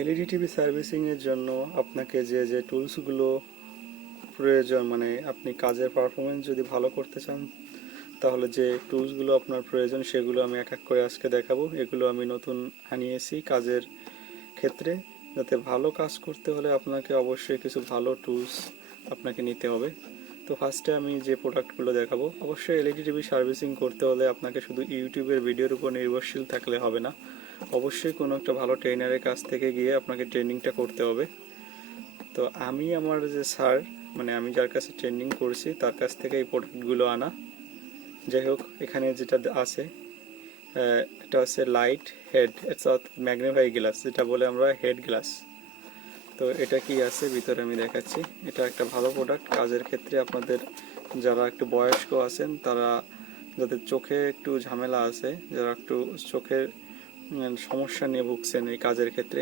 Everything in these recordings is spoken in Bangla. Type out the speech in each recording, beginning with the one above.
এলইডি টিভি সার্ভিসিংয়ের জন্য আপনাকে যে যে টুলসগুলো প্রয়োজন মানে আপনি কাজের পারফরমেন্স যদি ভালো করতে চান, তাহলে যে টুলসগুলো আপনার প্রয়োজন, সেগুলো আমি এক এক করে আজকে দেখাবো। এগুলো আমি নতুন আনিয়েছি কাজের ক্ষেত্রে। যাতে ভালো কাজ করতে হলে আপনাকে অবশ্যই কিছু ভালো টুলস আপনাকে নিতে হবে। তো ফার্স্টে আমি যে প্রোডাক্টগুলো দেখাবো, অবশ্যই এলইডি টিভি সার্ভিসিং করতে হলে আপনাকে শুধু ইউটিউবের ভিডিওর উপর নির্ভরশীল থাকলে হবে না। অবশ্যই কোনো একটা ভালো ট্রেনারের কাছ থেকে গিয়ে আপনাকে ট্রেনিংটা করতে হবে। তো আমি আমার যে স্যার মানে আমি যার কাছে ট্রেনিং করছি, তার কাছ থেকে এই প্রোডাক্টগুলো আনা। যাই হোক, এখানে যেটা আছে এটা হচ্ছে লাইট হেড অর্থাৎ ম্যাগনিফাই গ্লাস যেটা বলে আমরা হেড গ্লাস তো এটা কি আছে? ভিতরে আমি দেখাচ্ছি। এটা একটা ভালো প্রোডাক্ট কাজের ক্ষেত্রে আপনাদের যারা একটু বয়স্ক আছেন, তারা যাদের চোখে একটু ঝামেলা আছে, যারা একটু চোখের সমস্যা নিয়ে ভুগছেন এই কাজের ক্ষেত্রে,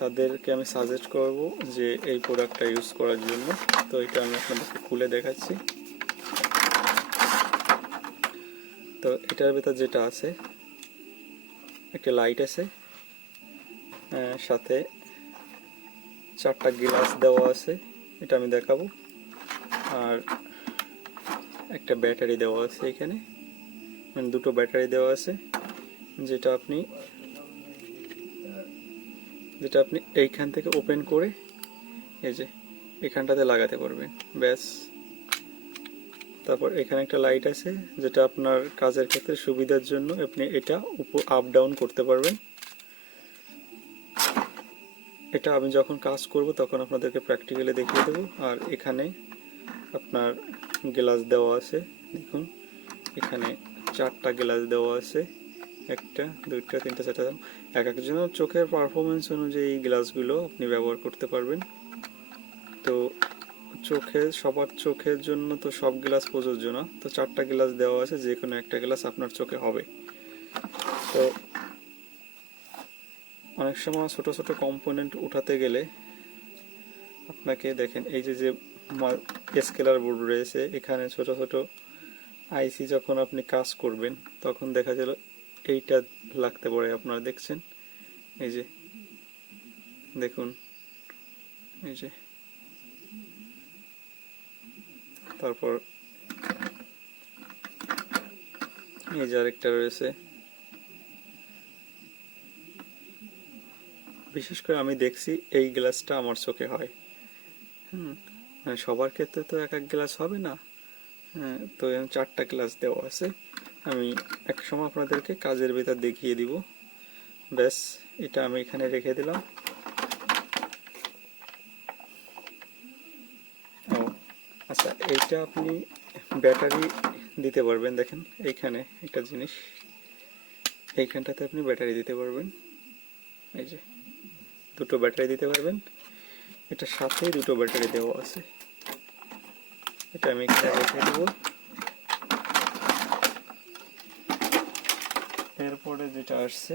তাদেরকে আমি সাজেস্ট করব যে এই প্রোডাক্টটা ইউজ করার জন্য। তো এটা আমি আপনাদেরকে খুলে দেখাচ্ছি। তো এটার ভেতর যেটা আছে, একটা লাইট আছে সাথে চারটা গ্লাস দেওয়া আছে, এটা আমি দেখাবো। আর একটা ব্যাটারি দেওয়া আছে এখানে। মানে দুটো ব্যাটারি দেওয়া আছে, যেটা আপনি যেটা আপনি এইখান থেকে ওপেন করে এই যে এখানটাতে লাগাতে পারবেন। ব্যাস। তারপর এখানে একটা লাইট আছে, যেটা আপনার কাজের ক্ষেত্রে সুবিধার জন্য আপনি এটা আপ ডাউন করতে পারবেন। এটা আমি যখন কাজ করব তখন আপনাদেরকে প্র্যাকটিক্যালি দেখিয়ে দেবো। আর এখানে আপনার গ্লাস দেওয়া আছে, দেখুন। এখানে চারটা গ্লাস দেওয়া আছে, একটা, দুইটা, তিনটা, চারটা। এক একজনের চোখের পারফরমেন্স অনুযায়ী এই গ্লাসগুলো আপনি ব্যবহার করতে পারবেন। তো চোখে সবার চোখের জন্য তো সব গ্লাস প্রযোজ্য না। তো চারটা গ্লাস দেওয়া আছে যে কোনো একটা গ্লাস আপনার চোখে হবে। তো অনেক সময় ছোট ছোট কম্পোনেন্ট উঠাতে গেলে আপনাকে দেখেন, এই যে যে স্কেলার বোর্ড রয়েছে, এখানে ছোট ছোট আইসি যখন আপনি কাজ করবেন, তখন দেখা গেল এইটা লাগতে পারে, আপনারা দেখছেন? এই যে, দেখুন, এই যে, তারপর এই যে আরেকটা রয়েছে। বিশেষ করে আমি দেখছি এই গ্লাসটা আমার চোখে হয়। হুম মানে সবার ক্ষেত্রে তো এক এক গ্লাস হবে না। হ্যাঁ তো চারটা গ্লাস দেওয়া আছে। আমি এক সময় আপনাদেরকে কাজের ভেতর দেখিয়ে দিব। ব্যাস, এটা আমি এখানে রেখে দিলাম। ও আচ্ছা এইটা আপনি ব্যাটারি দিতে পারবেন, দেখেন এইখানে একটা জিনিস। এইখানটাতে আপনি ব্যাটারি দিতে পারবেন। এই যে দুটো ব্যাটারি দিতে পারবেন। এটা সাথে দুটো ব্যাটারি দেওয়া আছে। এটা আমি এখানে রেখে দেবো। এরপরে যেটা আসছে,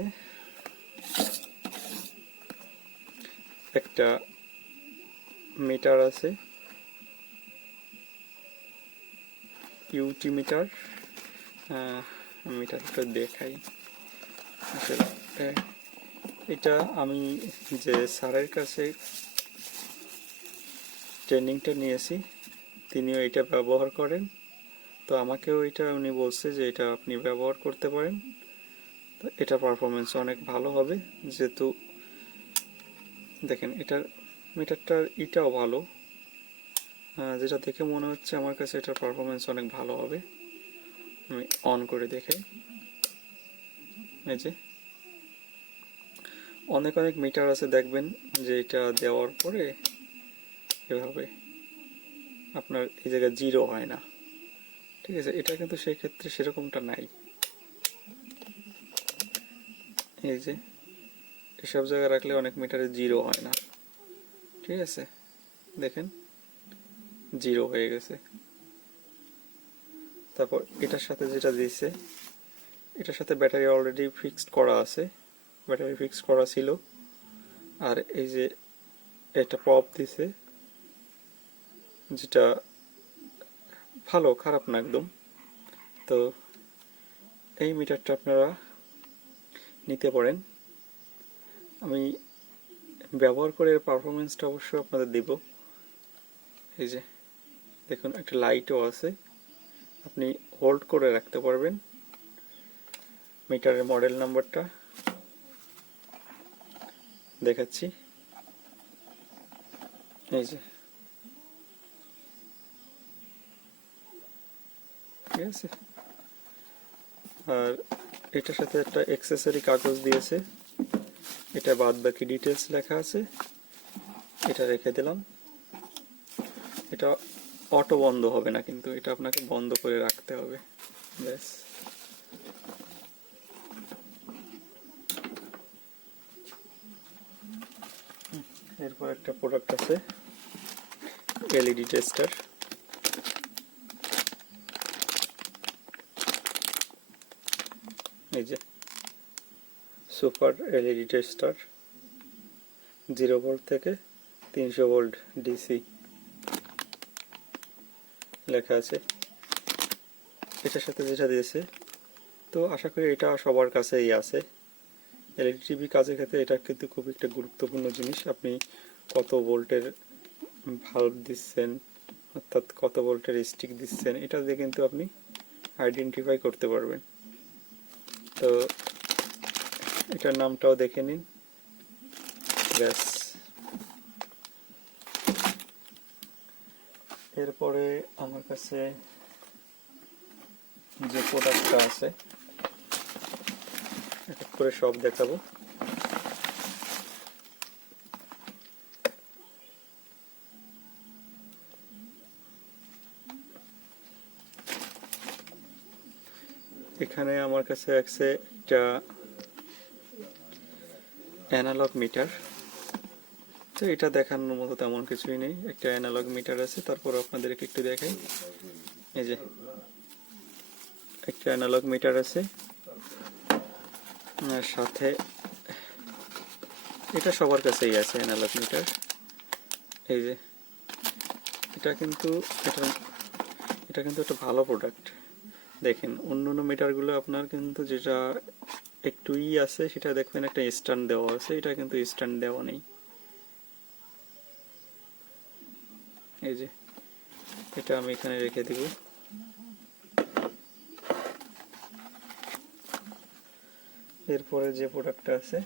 একটা মিটার আছে। UT meter. মিটারটা দেখাই। আসলে, এটা আমি যে স্যারের কাছে ট্রেনিংটা নিয়েছি, তিনিও এটা ব্যবহার করেন। তো আমাকেও এটা উনি বলছে যে এটা আপনি ব্যবহার করতে পারেন। তো এটা পারফরমেন্স অনেক ভালো হবে। যেহেতু দেখেন, এটার মিটারটার ইটাও ভালো। যেটা দেখে মনে হচ্ছে আমার কাছে এটার পারফরমেন্স অনেক ভালো হবে। আমি অন করে দেখে। এই যে। অনেক অনেক মিটার আছে দেখবেন, যে এটা দেওয়ার পরে এভাবে আপনার এই জায়গায় জিরো হয় না। ঠিক আছে, এটা কিন্তু সেই ক্ষেত্রে সেরকমটা নাই। এই যে, এসব জায়গায় রাখলে অনেক মিটারে জিরো হয় না। ঠিক আছে, দেখেন জিরো হয়ে গেছে। তারপর এটার সাথে যেটা দিয়েছে, এটার সাথে ব্যাটারি অলরেডি ফিক্সড করা আছে। ব্যাটারি ফিক্স করা ছিল। আর এই যে এটা পপ দিছে, যেটা ভালো, খারাপ না একদম। তো এই মিটারটা আপনারা নিতে পারেন। আমি ব্যবহার করে এর পারফরমেন্সটা অবশ্যই আপনাদের দিব। এই যে দেখুন, একটা লাইটও আছে। আপনি হোল্ড করে রাখতে পারবেন। মিটারের মডেল নাম্বারটা দেখাচ্ছি। এই যে। ঠিক আছে? আর এটার সাথে একটা এক্সেসরি কাগজ দিয়েছে। এটা বাদ বাকি ডিটেলস লেখা আছে। এটা রেখে দিলাম। এটা অটো বন্ধ হবে না কিন্তু, এটা আপনাকে বন্ধ করে রাখতে হবে। ব্যাস হুম, এরপর একটা প্রোডাক্ট আছে এলইডি টেস্টার এই যে super LED tester zero volt থেকে তিনশো ভোল্ট ডিসি লেখা আছে। এটার সাথে যেটা দিয়েছে, তো আশা করি এটা সবার কাছেই আছে। এলইডি কাজের ক্ষেত্রে এটা কিন্তু খুব একটা গুরুত্বপূর্ণ জিনিস। আপনি কত ভোল্টের ভাল্ব দিচ্ছেন, অর্থাৎ কত ভোল্টের স্টিক দিচ্ছেন, এটা দিয়ে কিন্তু আপনি আইডেন্টিফাই করতে পারবেন। তো এটার নামটাও দেখে নিন। ব্যাস। এরপরে আমার কাছে যে প্রোডাক্টটা আছে করে সব দেখাবো। এখানে আমার কাছে আছে একটা অ্যানালগ মিটার তো এটা দেখানোর মতো তেমন কিছুই নেই। একটা অ্যানালগ মিটার আছে, তারপর আপনাদেরকে একটু দেখাই। এই যে, একটা অ্যানালগ মিটার আছে। সাথে, এটা সবার কাছেই আছে অ্যানালগ মিটার এই যে, এটা কিন্তু, এটা এটা কিন্তু একটা ভালো প্রোডাক্ট দেখেন, অন্য অন্য মিটারগুলো আপনার কিন্তু যেটা একটু ই আছে, সেটা দেখবেন একটা স্ট্যান্ড দেওয়া আছে, এটা কিন্তু স্ট্যান্ড দেওয়া নেই। এই যে, এটা আমি এখানে রেখে দিব। এরপরে যে প্রোডাক্টটা আছে,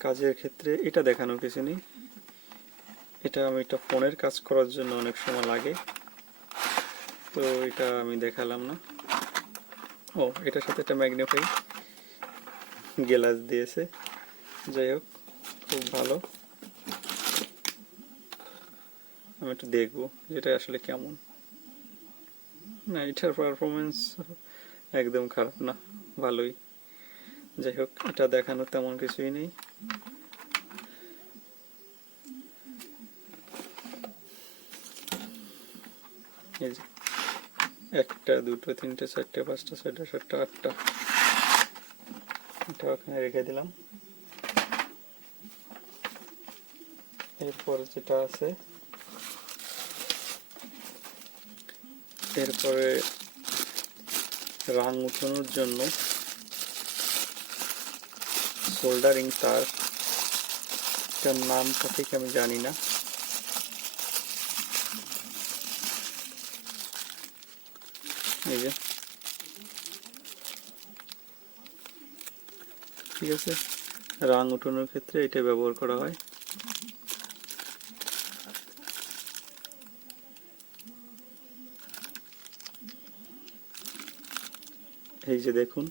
কাজের ক্ষেত্রে এটা দেখানোর কিছু নেই। এটা আমি একটা ফোনের কাজ করার জন্য অনেক সময় লাগে। তো এটা আমি দেখালাম না। ও, এটার সাথে একটা ম্যাগনিফাই গ্লাস দিয়েছে। যাই হোক, খুব ভালো। আমি একটু দেখব যেটা আসলে কেমন। না, এটার পারফরমেন্স একদম খারাপ না। ভালোই। যাই হোক, এটা দেখানোর তেমন কিছুই নেই। একটা, দুটো, তিনটে, চারটে, পাঁচটা, ছয়টা, সাতটা, আটটা। এটা ওখানে রেখে দিলাম। এরপর যেটা আছে, এরপরে রাং উঠানোর জন্য সোল্ডারিং তার এটার নাম সঠিক আমি জানি না। এই যে। ঠিক আছে? রাং উঠানোর ক্ষেত্রে এটা ব্যবহার করা হয়। এই যে দেখুন।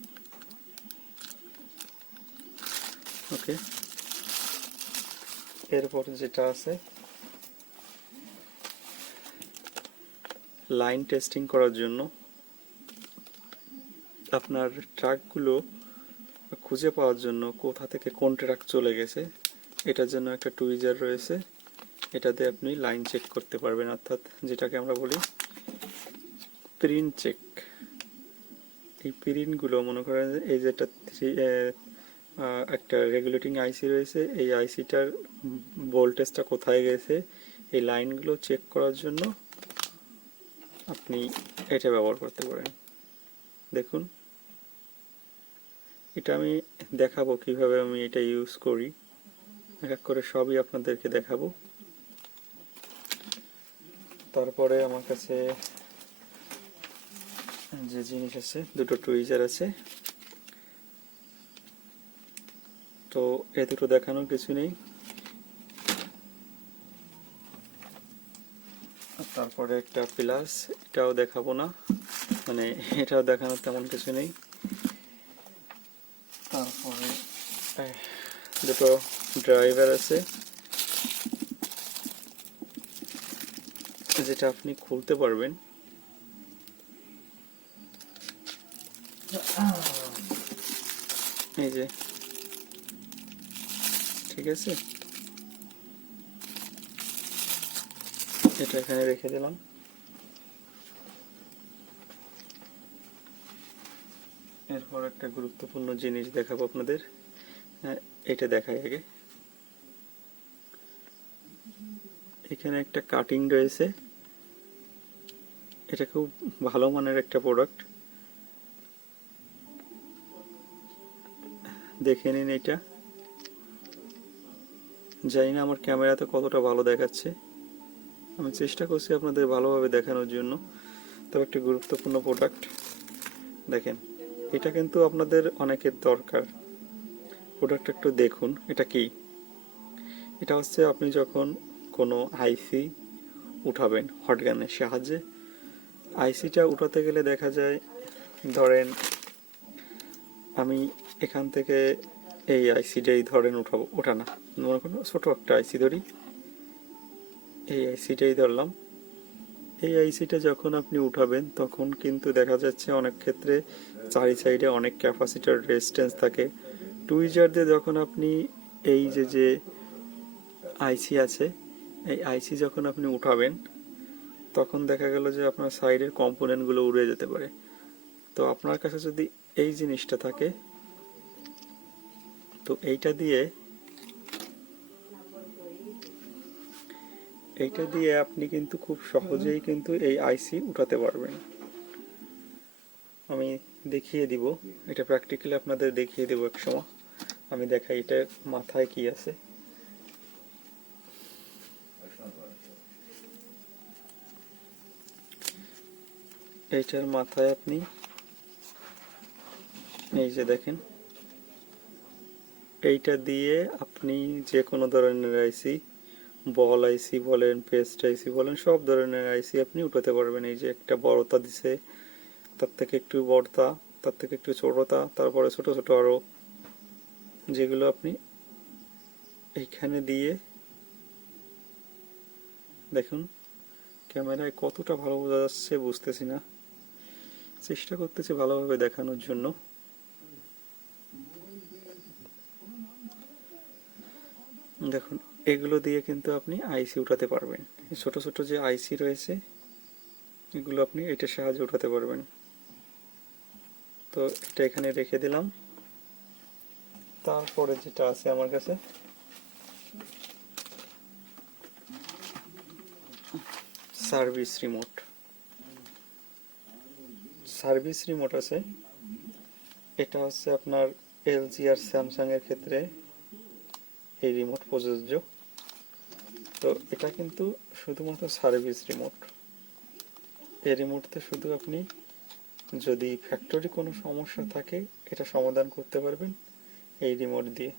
ওকে। এরপর যেটা আছে লাইন টেস্টিং করার জন্য আপনার ট্রাকগুলো খুঁজে পাওয়ার জন্য কোথা থেকে কোন ট্রাক চলে গেছে, এটার জন্য একটা টুইজার রয়েছে। এটাতে আপনি লাইন চেক করতে পারবেন, অর্থাৎ যেটাকে আমরা বলি প্রিন্ট চেক এই প্রিন্টগুলো মনে করেন এই যেটা থ্রি একটা রেগুলেটিং আইসি রয়েছে, এই আইসিটার ভোল্টেজটা কোথায় গেছে, এই লাইনগুলো চেক করার জন্য আপনি এটা ব্যবহার করতে পারেন। দেখুন। এটা আমি দেখাবো কীভাবে আমি এটা ইউজ করি। এক এক করে সবই আপনাদেরকে দেখাবো। তারপরে আমার কাছে যে জিনিস আছে, দুটো টুইজার আছে। তো এ দুটো দেখানোর কিছু নেই। তারপরে একটা প্লাস এটাও দেখাবো না। মানে এটাও দেখানোর তেমন কিছু নেই। তারপরে দুটো ড্রাইভার আছে। যেটা আপনি খুলতে পারবেন। যে ঠিক আছে? এটা এখানে রেখে দিলাম। এরপর একটা গুরুত্বপূর্ণ জিনিস দেখাবো আপনাদের। হ্যাঁ, এটা দেখাই আগে। এখানে একটা কাটিং রয়েছে। এটা খুব ভালো মানের একটা প্রোডাক্ট দেখে নিন এটা। জানি না আমার ক্যামেরাতে কতটা ভালো দেখাচ্ছে। আমি চেষ্টা করছি আপনাদের ভালোভাবে দেখানোর জন্য। তবে একটা গুরুত্বপূর্ণ প্রোডাক্ট দেখেন, এটা কিন্তু আপনাদের অনেকের দরকার। প্রোডাক্ট একটু দেখুন, এটা কি? এটা হচ্ছে আপনি যখন কোনো আইসি উঠাবেন হটগানের সাহায্যে। আইসিটা উঠাতে গেলে দেখা যায়, ধরেন আমি এখান থেকে এই আইসিটাই ধরেন উঠাবো। ওঠা না। মনে করুন, ছোটো একটা আইসি ধরি। এই আইসিটাই ধরলাম। এই আইসিটা যখন আপনি উঠাবেন, তখন কিন্তু দেখা যাচ্ছে অনেক ক্ষেত্রে চারি সাইডে অনেক ক্যাপাসিটার রেজিস্ট্যান্স থাকে। টুইজার দিয়ে যখন আপনি এই যে যে আইসি আছে, এই আইসি যখন আপনি উঠাবেন, তখন দেখা গেল যে আপনার সাইডের কম্পোনেন্টগুলো উড়ে যেতে পারে। তো আপনার কাছে যদি এই জিনিসটা থাকে। তো এইটা দিয়ে এইটা দিয়ে আপনি কিন্তু খুব সহজেই কিন্তু এই আইসি উঠাতে পারবেন। আমি দেখিয়ে দিব। এটা প্র্যাকটিক্যালি আপনাদের দেখিয়ে দেবো এক সময়। আমি দেখাই এটা মাথায় কি আছে। এইটার মাথায় আপনি এই যে দেখেন। এইটা দিয়ে আপনি যে কোনো ধরনের আইসি বল আইসি বলেন পেস্ট আইসি বলেন, সব ধরনের আইসি আপনি উঠাতে পারবেন। এই যে একটা বড়তা দিছে, তার থেকে একটু বড়তা, তার থেকে একটু ছোটতা, তারপরে ছোট ছোট আরও। যেগুলো আপনি এইখানে দিয়ে দেখুন, ক্যামেরায় কতটা ভালো বোঝা যাচ্ছে বুঝতেছি না। চেষ্টা করতেছি ভালোভাবে দেখানোর জন্য। দেখুন, এগুলো দিয়ে কিন্তু আপনি আইসি উঠাতে পারবেন। ছোট ছোট যে আইসি রয়েছে, এগুলো আপনি এটার সাহায্যে উঠাতে পারবেন। তো এটা এখানে রেখে দিলাম। তারপরে যেটা আছে আমার কাছে, সার্ভিস রিমোট। সার্ভিস রিমোট আছে। এটা হচ্ছে আপনার এলজি আর স্যামসাং এর ক্ষেত্রে। এই রিমোট প্রযোজ্য তো এটা কিন্তু শুধুমাত্র সার্ভিস রিমোট এই রিমোটতে শুধু আপনি যদি ফ্যাক্টরি কোনো সমস্যা থাকে, এটা সমাধান করতে পারবেন এই রিমোট দিয়ে।